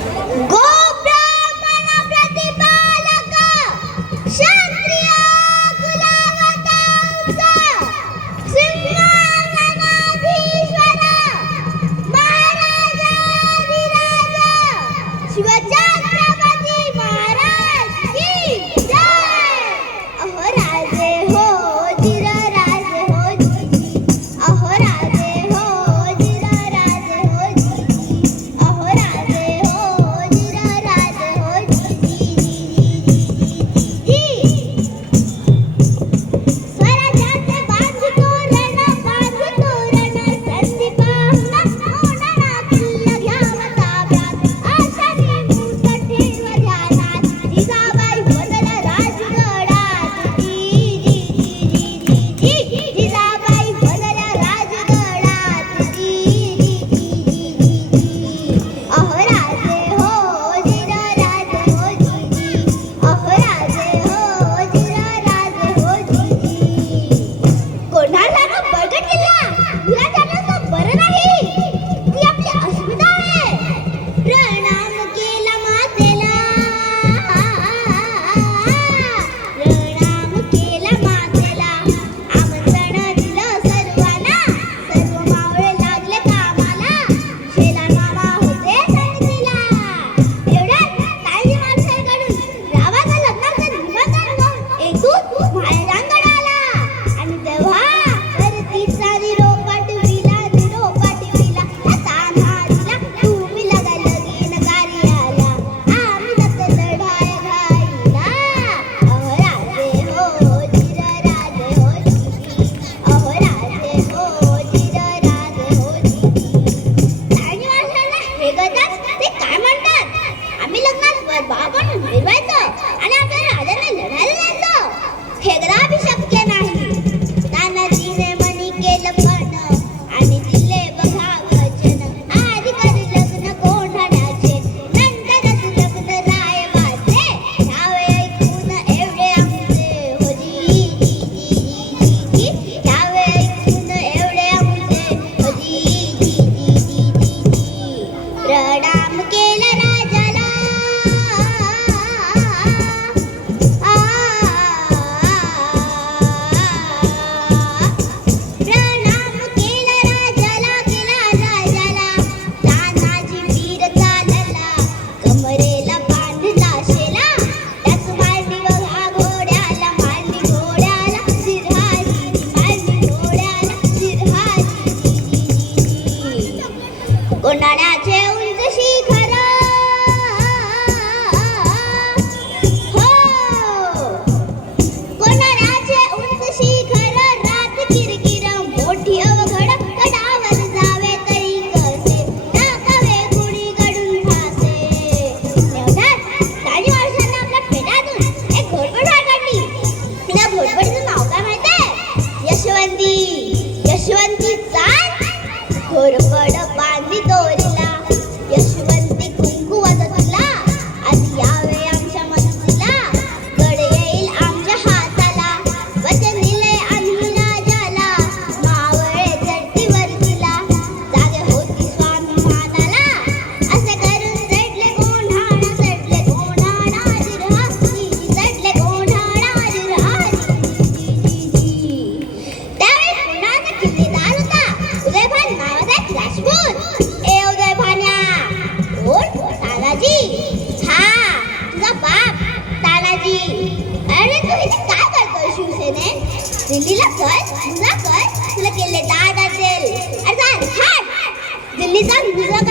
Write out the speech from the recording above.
Thank you. 我奶奶。जी हाँ तुझा बाप दादाजी अरे तू इथे काय करतो शिवसेने दिल्लीला कर मुला कर तुला केले दादा देल अरे जा हट दिल्ली जा मुला